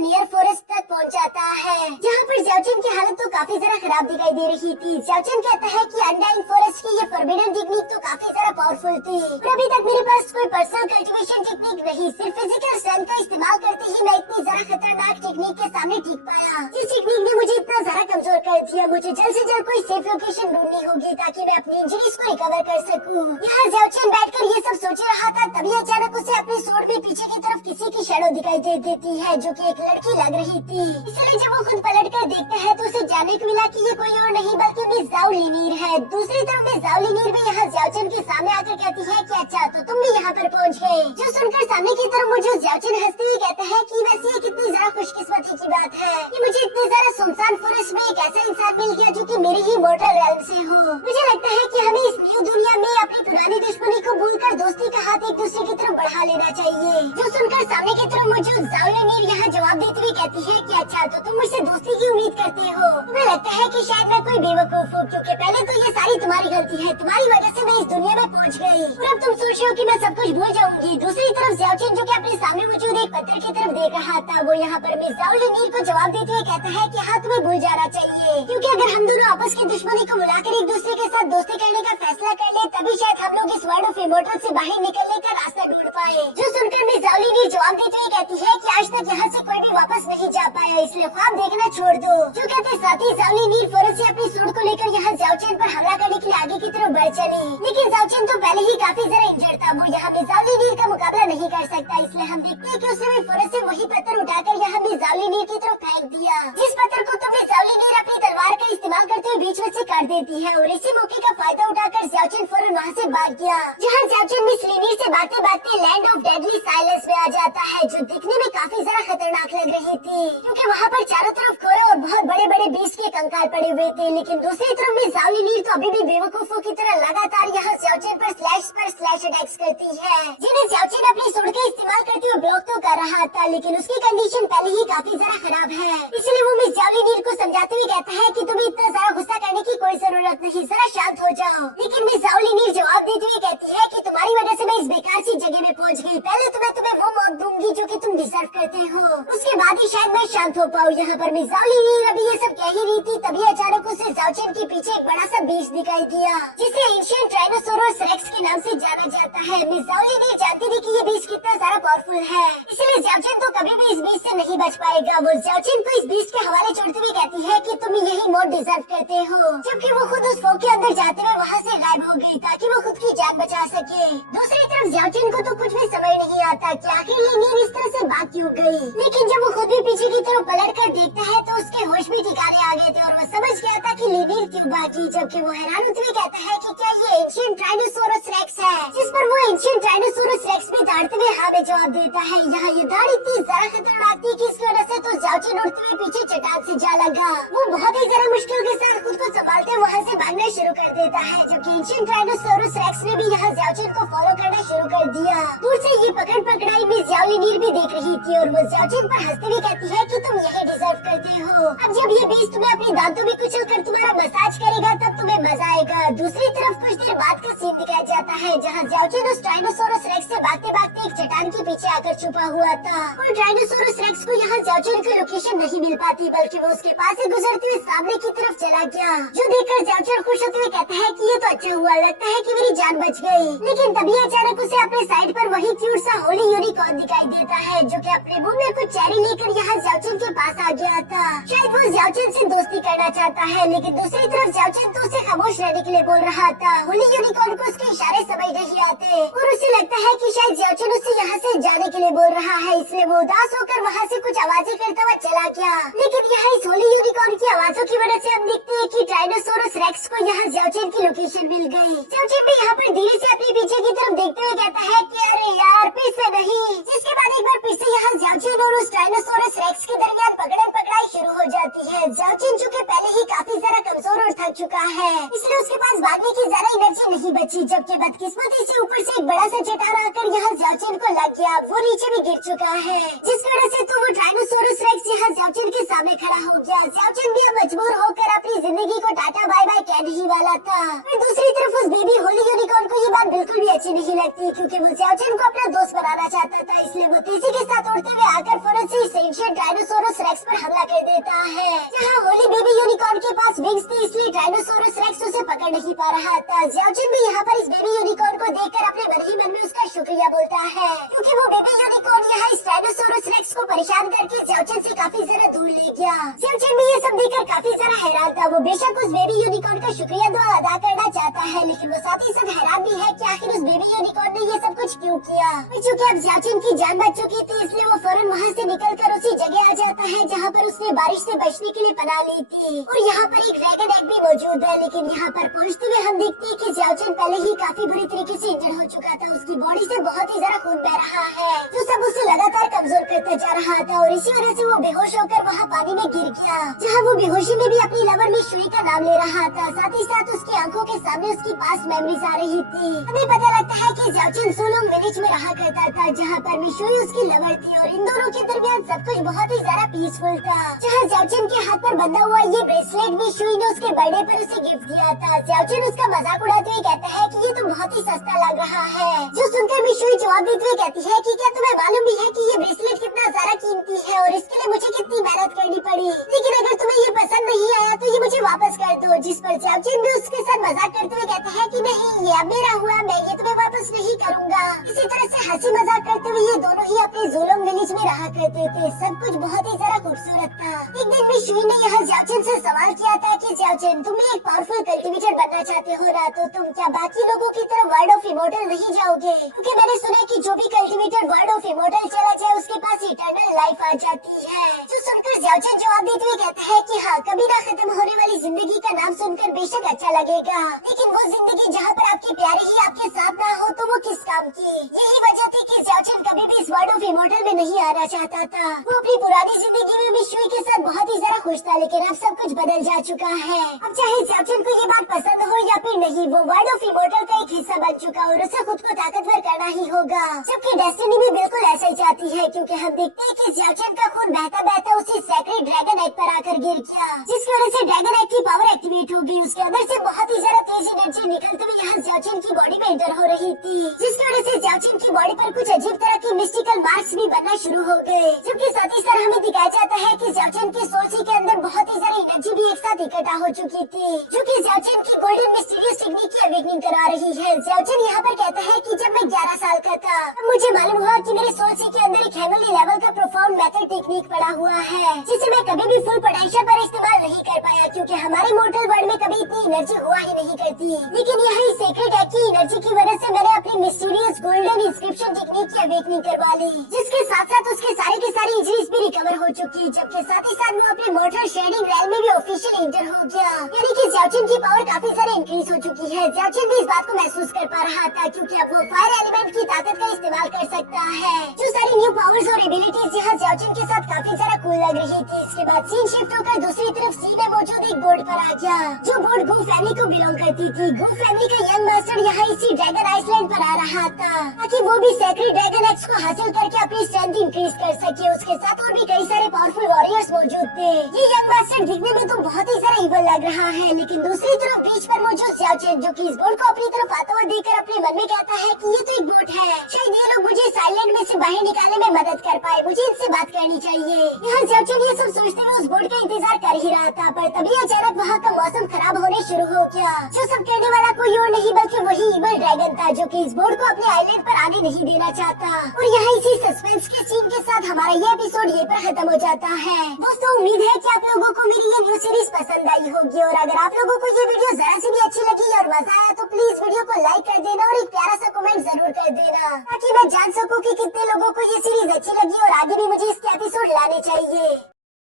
Near forest तक पहुंच जाता है, जहाँ पर ज़्याओचेन की हालत तो काफी ज्यादा खराब दिखाई दे रही थी। ज़्याओचेन कहता है कि अनडाइंग फॉरेस्ट की ये फॉरबिडन टेक्निक तो काफी ज्यादा पावरफुल थी, पर अभी तक मेरे पास कोई पर्सनल कल्टीवेशन टेक्निक नहीं, सिर्फ फिजिकल स्ट्रेंथ का इस्तेमाल करते ही मैं इतनी ज्यादा खतरनाक टेक्निक के सामने टिक पाया। जिस टेक्निक ने मुझे इतना ज्यादा कमजोर कर दिया, मुझे जल्द से जल्द कोई सेफ लोकेशन ढूंढनी होगी ताकि मैं अपनी इंजरीज को रिकवर कर सकूं। यहाँ ज़्याओचेन बैठकर ये सब सोच रहा था, तभी अचानक उसे अपने सूट में पीछे की तरफ किसी की शैडो दिखाई दे देती है, जो कि एक लड़की लग रही थी। इसलिए जब वो खुद पलट कर देखता है तो उसे जानने को मिला कि ये कोई और नहीं बल्कि मिस ज़ाओ लिनीर है। दूसरी तरफ मिस ज़ाओ लिनीर भी यहाँ ज़्याओचेन के सामने आकर कहती है कि अच्छा तो तुम भी यहाँ पर पहुँच गए। जो सुनकर सामने की तरफ मुझे ज़्याओचेन हंसते ही कहता है कि वैसे ये कितनी जरा खुशकिस्मती की बात है कि मुझे इतने ज्यादा सुनसान फॉरेस्ट में एक ऐसा इंसान मिल गया जो कि मेरे ही मॉर्टल रेल्म से हो। मुझे लगता है कि हमें इस न्यू दुनिया में अपनी पुरानी दुश्मनी को भूलकर दोस्ती का हाथ एक दूसरे की तरफ बढ़ा लेना चाहिए। जो सुनकर सामने की तरफ मौजूद ज़ाओ लिनीर यहाँ जवाब देते हुए कहती है कि अच्छा तो तुम मुझसे दोस्ती की उम्मीद करते हो। तुम्हें लगता है कि शायद मैं कोई बेवकूफ हूँ, क्योंकि पहले तो ये सारी तुम्हारी गलती है, तुम्हारी वजह से मैं इस दुनिया में पहुँच गई और अब तुम सोच रहे हो कि मैं सब कुछ भूल जाऊंगी। दूसरी तरफ ज़्याओचेन जो कि अपने सामने मौजूद एक पत्थर की तरफ देख रहा था, वो यहाँ पर मिस ज़ाओ लिनीर को जवाब देते हुए कहता है कि हाँ तुम्हें भूल जाना चाहिए, क्योंकि अगर हम दोनों आपस की दुश्मनी को बुलाकर एक दूसरे के साथ दोस्ती करने का फैसला कर ले, तभी शायद हम लोग इस वर्ल्ड ऑफ इमॉर्टल से बाहर निकलने का रास्ता ढूंढ पाए। जो सुनकर मिस ज़ाओ लिनीर जवाब देते हुए कहती है कि आज तक यहाँ से कोई भी वापस नहीं जा पाया, इसलिए ख्वाब देखना छोड़ दो। जो कहते साथ ही ज़ाओ लिनीर फौरन से अपनी सूट को लेकर यहाँ ज़्याओचेन पर हमला करने के लिए आगे की तरफ बढ़ चली, लेकिन ज़्याओचेन तो पहले ही काफी जरा इंजर्ड था, वो यहाँ मिस ज़ाओ लिनीर का मुकाबला नहीं कर सकता। इसलिए हम देखते हैं कि उसने भी फौरन से वही पत्थर उठाकर यहाँ मिस ज़ाओ लिनीर की तरफ फेंक दिया, जिस पत्थर को तो मिस ज़ाओ लिनीर अपनी तलवार का इस्तेमाल करते हुए बीच में से काट देती है और इसी मौके का फायदा उठाकर ज़्याओचेन फौरन वहाँ से भाग गया। जहाँ ज़्याओचेन मिस लिनीर से बातें बातें लैंड ऑफ डेडली साइलेंस में आ जाता है, जो दिखने में काफी जरा खतरनाक लग रही थी, क्योंकि वहाँ पर चारों तरफ कोरे और बहुत बड़े बड़े बीस्ट के कंकाल पड़े हुए थे। लेकिन दूसरी तरफ मिस ज़ाओ लिनीर तो अभी भी बेवकूफों की तरह लगातार यहाँ ज़्याओचेन पर स्लैश अटैक्स करती है, जिन्हें ज़्याओचेन अपनी सूट का इस्तेमाल करते हुए ब्लॉक तो कर रहा था, लेकिन उसकी कंडीशन पहले ही काफी जरा खराब है। इसलिए वो मिस ज़ाओ लिनीर को समझाते हुए कहता है कि तुम्हें इतना ज्यादा गुस्सा करने की कोई जरूरत नहीं, जरा शांत हो जाओ। लेकिन मिस ज़ाओ लिनीर जवाब देते हुए कहती है कि तुम्हारी वजह से मैं इस बेकार सी जगह में पहुंच गई, पहले तो मैं तुम्हें वो मौत दूंगी जो कि तुम डिजर्व करते हो, उसके बाद ही शायद मैं शांत हो पाऊँ। यहाँ पर मिस ज़ाओ लिनीर अभी ये सब कह ही रही थी, तभी अचानक उसे ज़्याओचेन के पीछे एक बड़ा सा बीस्ट दिखाई दिया, जिसे एंशिएंट टाइनोसोरस रेक्स के नाम से जाना जाता है। मिस ज़ाओ लिनीर जानती थी कि ये बीस्ट कितना ज्यादा पावरफुल है, इसलिए ज़्याओचेन तो कभी भी इस बीस्ट से नहीं बच पाएगा। वो ज़्याओचेन को इस बीस्ट के हवाले छोड़ते हुए कहती है कि तुम यही मौत डिजर्व करते हो, जबकि वो खुद उस फोक के अंदर जाते हुए वहाँ से गायब हो गई ताकि वो खुद की जान बचा सके। दूसरी तरफ ज़्याओचेन को तो कुछ भी समझ नहीं आता कि आखिर लिनीर इस तरह से भाग क्यों गई, लेकिन जब वो खुद भी पीछे की तरफ पलट कर देखता है तो उसके होश भी ठिकाने आ गए थे और वो समझ गया था कि लिनीर क्यों भागी, जबकि वो हैरान होते हुए कहता है कि क्या ये एंशिएंट टाइनोसोरस रेक्स है, जिस पर वो एंशिएंट टाइनोसोरस रेक्स भी दौड़ते हुए हाँ में जवाब देता है। यहाँ ये दाढ़ इतनी जरा खतरनाक थी कि इसकी वजह से तो ज़्याओचेन उड़ते हुए पीछे चट्टान से जा लगा। वो बहुत ही जरा मुश्किल के साथ खुद को संभालते वहाँ से भागना शुरू कर देता है, जबकि एंशिएंट टाइनोसोरस रेक्स ने भी यहाँ ज़्याओचेन को फॉलो करना शुरू कर दिया। दूर से ये पकड़ पकड़ाई मिस ज़ाओ लिनीर भी देख रही थी और वो ज़्याओचेन पर हंसते हुए कहती है कि तुम यही डिजर्व करते हो, अब जब ये बीस्ट तुम्हें अपनी दांतों में कुचल कर तुम्हारा मसाज करेगा तब तुम्हें मजा आएगा। दूसरी तरफ कुछ देर बाद का सीन दिखाया जाता है, जहाँ ज़्याओचेन उस टाइनोसोरस रेक्स से भागते भागते एक चट्टान के पीछे आकर छुपा हुआ था और टाइनोसोरस रेक्स को यहाँ ज़्याओचेन की लोकेशन नहीं मिल पाती, बल्कि वो उसके पास से गुजरते हुए सामने की तरफ चला गया, जो देखकर ज़्याओचेन खुश होते हुए कहता है कि ये तो अच्छा हुआ, लगता है कि मेरी जान बच गई। लेकिन तभी अचानक उसे अपने साइड पर वही क्यूट सा होली यूनिकॉर्न दिखाई देता है, जो कि अपने मुंह में कुछ चेरी लेकर यहाँ ज़्याओचेन के पास आ गया था। शायद वो ज़्याओचेन से दोस्ती करना चाहता है, लेकिन दूसरी तरफ ज़्याओचेन तो उसे खामोश रहने के लिए बोल रहा था। होली यूनिकॉर्न को उसके इशारे समझ नहीं आते और उसे लगता है कि शायद ज़्याओचेन उससे यहाँ से जाने के लिए बोल रहा है, इसलिए वो उदास होकर वहाँ से कुछ आवाजें करता हुआ चला गया। लेकिन यहाँ इस होली यूनिकॉर्न की आवाजों की वजह से हम देखते हैं कि टाइनोसोरस रेक्स को यहाँ ज़्याओचेन की लोकेशन मिल गई। ज़्याओचेन भी यहाँ पर धीरे से अपने पीछे की तरफ देखते हुए कहता है कि अरे यार फिर से नहीं, जिसके बाद एक बार फिर से यहाँ ज़्याओचेन और उस टाइनोसोरस रेक्स के दरमियान पकड़म पकड़ाई शुरू हो जाती है। ज़्याओचेन जो कि पहले ही काफी ज्यादा कमजोर और थक चुका है, इसलिए उसके पास भागने की ज्यादा एनर्जी नहीं बची, जबकि बदकिस्मती से ऊपर से एक बड़ा सा चट्टान आकर यहाँ ज़्याओचेन को लग गया। वो नीचे भी गिर चुका है, जिसकी वजह से तो वो टाइनोसोरस रेक्स यहाँ ज़्याओचेन के सामने खड़ा हो गया। ज़्याओचन भी अब मजबूर होकर अपनी जिंदगी को टाटा बाय बाय कहने ही वाला था। पर दूसरी तरफ उस बेबी होली यूनिकॉर्न को ये बात बिल्कुल भी अच्छी नहीं लगती, क्योंकि वो ज़्याओचन को अपना दोस्त बनाना चाहता था। इसलिए वो तेजी के साथ उड़ते हुए आकर फॉरेस्ट एंशिएंट डायनासोरस रेक्स पर हमला कर देता है। जहाँ होली बेबी यूनिकॉर्न के पास विंग्स थी, इसलिए डायनासोरस रेक्स उसे पकड़ नहीं पा रहा था। ज़्याओचन भी यहाँ पर इस बेबी यूनिकॉर्न को देखकर अपने मन ही मन में उसका शुक्रिया बोलता है, क्योंकि वो बेबी यूनिकॉर्न यहाँ इस डायनासोरस रेक्स को परेशान करके ज़्याओचन से काफी ज्यादा दूर ले गया। ज़्याओचन भी ये सब देखकर काफी ज्यादा हैरान था। वो बेशक उस बेबी यूनिकॉर्न का शुक्रिया दुआ अदा करना चाहता है, लेकिन वो साथ ही साथ हैरान भी है कि आखिर उस बेबी यूनिकॉर्न ने ये सब कुछ क्यों किया। क्योंकि अब ज़्याओचन की जान बच चुकी थी, इसलिए वो फौरन वहाँ से निकलकर उसी जगह आ जाता है जहाँ पर उसने बारिश से बचने के लिए पनाह ली थी। और यहाँ पर एक ड्रैगन एग भी मौजूद है, लेकिन यहाँ पर पहुँचते हुए हम देखते हैं कि ज़्याओचन पहले ही काफी बुरी तरीके से इंजर्ड हो चुका था। उसकी बॉडी से बहुत ही ज्यादा खून बह रहा है, जो सब उसे लगातार कमजोर करता जा रहा था। और इसी वजह से वो बेहोश होकर वहाँ पानी में गिर गया, जहाँ वो बेहोशी में भी अपनी लवर में शुई का नाम ले रहा था। साथ ही साथ उसकी आंखों के सामने उसकी पास मेमोरीज आ रही थी। हमें पता लगता है कि ज़्याओचन सुलुंग विलेज में रहा करता था, जहाँ पर मिशुई उसकी लवर थी। और इन दोनों के दरमियान सब कुछ बहुत ही ज्यादा पीसफुल था। जहाँ ज़्याओचन के हाथ पर बंधा हुआ ये ब्रेसलेट भी शुई ने उसके बर्थडे पर उसे गिफ्ट दिया था। ज़्याओचन उसका मजाक उड़ाते हुए कहता है कि ये तो बहुत ही सस्ता लग रहा है, जो सुनकर मिशुई जवाब देते हुए कहती है कि क्या तुम्हें मालूम भी है कि ये ब्रेसलेट कितना ज्यादा कीमती है और इसके लिए मुझे कितनी मेहनत करनी पड़ी, लेकिन अगर तुम्हें ये पसंद नहीं आया तो ये मुझे वापस कर दो। जिस पर ज़्याओचन भी उसके साथ मजाक करते हुए कहते हैं कि नहीं, ये अब मेरा हुआ, मैं ये तुम्हें वापस नहीं करूँगा। इसी तरह से हंसी मजाक करते हुए ये दोनों ही अपने ज़ुलुंग विलेज में रहा करते थे। सब कुछ बहुत ही ज्यादा खूबसूरत था। एक दिन भी शुई ने यहाँ ज़्याओचन से सवाल किया था कि ज़्याओचन, तुम भी एक पावरफुल कल्टीवेटर बनना चाहते हो ना, तो तुम क्या बाकी लोगों की तरह वर्ड ऑफ इमोर्टल नहीं जाओगे? क्योंकि मैंने सुना है कि जो भी कल्टीवेटर वर्ड ऑफ इमोर्टल चला जाए उसके पास इटर्नल लाइफ आ जाती है। जो सुनकर ज़्याओचन जवाब देते हुए कहता है कि हाँ, कभी ना खत्म होने वाली जिंदगी का नाम सुनकर बेशक अच्छा लगेगा, लेकिन वो जिंदगी जहाँ पर आपके प्यारे ही आपके साथ ना हो तो वो किस काम की। यही वजह थी कि ज़्याओचन कभी भी इस वर्ड ऑफ इमोर्टल में नहीं आना चाहता था। वो अपनी पुरानी जिंदगी में मिशुई के साथ बहुत ही ज्यादा खुश था, लेकिन अब सब कुछ बदल जा चुका है। अब चाहे ज़्याओचन को ये बात पसंद हो या फिर नहीं, वो वर्ड ऑफ इमोर्टल का एक हिस्सा बन चुका और उसे खुद को ताकतवर करना ही होगा। जबकि डेस्टिनी भी बिल्कुल ऐसा ही चाहती है, क्योंकि हम देखते हैं कि ज़्याओचन का खून बहता बहता उसी सेक्रेड ड्रैगन एग पर आकर गिर गया, जिसकी वजह से ड्रैगन एग की पावर एक्टिवेट हो गई। उसके अंदर से बहुत ही ज्यादा तेज एनर्जी निकलते हुए यहाँ ज़्याओचन की बॉडी में एंटर हो रही थी, जिसकी वजह से ज़्याओचन की बॉडी पर कुछ अजीब तरह की मिस्टिकल मार्क्स भी बनना शुरू हो गए। जबकि साथ ही साथ हमें दिखाया जाता है कि ज़्याओचन के सोल सी के अंदर बहुत ही सारी एनर्जी भी एक साथ इकट्ठा हो चुकी थी, जो कि ज़्याओचन की गोल्डन मिस्टीरियस टेक्निक की अवेकनिंग करा रही है। ज़्याओचन यहाँ पर कहता है कि जब मैं 11 साल का था तब मुझे मालूम हुआ कि मेरे सोल सी के अंदर एक हेवनली लेवल का प्रोफाउंड मेथड टेक्निक पड़ा हुआ है, जिसे मैं कभी भी फुल पोटेंशियल पर इस्तेमाल नहीं कर पाया, क्योंकि हमारे मोर्टल वर्ल्ड में कभी इतनी एनर्जी हुआ ही नहीं करती। लेकिन यही सीक्रेट एग की एनर्जी की वजह से मैंने अपनी मिस्टीरियस गोल्डन इंस्क्रिप्शन टेक्निक की अवेकनिंग करवा ली, जिसके साथ साथ उसके सारे के सारी इंजरीज भी रिकवर हो चुकी, जबकि साथ ही साथ वो अपने मोर्टल शेडिंग रैल में भी ऑफिशियल इंटर हो गया। यानी कि ज़्याओचन की पावर काफी सारी इंक्रीज हो चुकी है। ज़्याओचन भी इस बात को महसूस कर पा रहा था, क्योंकि अब वो फायर एलिमेंट की ताकत का इस्तेमाल कर सकता है। जो सारी न्यू पावर्स और एबिलिटीज यहाँ ज़्याओचन के साथ काफी ज्यादा कूल लग रही थी। इसके बाद सीन शिफ्ट होकर दूसरी तरफ सी में मौजूद एक बोर्ड पर आ गया, जो बोर्ड गू फैमिली को बिलोंग करती थी। गू फैमिली का यंग मास्टर यहाँ इसी ड्रैगन आइसलैंड पर आ रहा था, ताकि वो भी सेक्रेड ड्रैगन एक्स को हासिल करके अपनी स्ट्रेंथ इंक्रीज कर सके। उसके साथ और भी कई सारे पावरफुल वॉरियर्स मौजूद थे। ये यंग मास्टर दिखने में तो बहुत ही सारा इवल लग रहा है, लेकिन दूसरी तरफ बीच पर मौजूद ज़्याओचन, जो कि इस बोर्ड को अपनी तरफ आता हुआ देखकर अपने मन में कहता है कि ये तो एक बोट है, शायद ये लोग मुझे इस आइलैंड में से बाहर निकालने में मदद कर पाए, मुझे इनसे बात करनी चाहिए। यहाँ ज़्याओचन ये सब सोचते हुए उस बोट का इंतजार कर ही रहा था, पर तभी अचानक वहाँ का मौसम खराब होने शुरू हो गया। जो सब करने वाला कोई और नहीं बल्कि वही इवल ड्रैगन था, जो कि इस बोट को अपने आइलैंड पर आने नहीं देना चाहता। और यहाँ इसी सस्पेंस के सीन के साथ हमारा ये एपिसोड यहीं पर खत्म हो जाता है। दोस्तों, उम्मीद है कि आप लोगों को मेरी ये न्यू सीरीज पसंद आई होगी, और अगर आप लोगों को ये वीडियो जरा सी भी अच्छी लगी और मजा आया तो प्लीज वीडियो को लाइक कर देना और एक प्यारा सा कमेंट जरूर कर देना, ताकि मैं जान सकूं कि कितने लोगों को ये सीरीज अच्छी लगी और आगे भी मुझे इसके एपिसोड लाने चाहिए।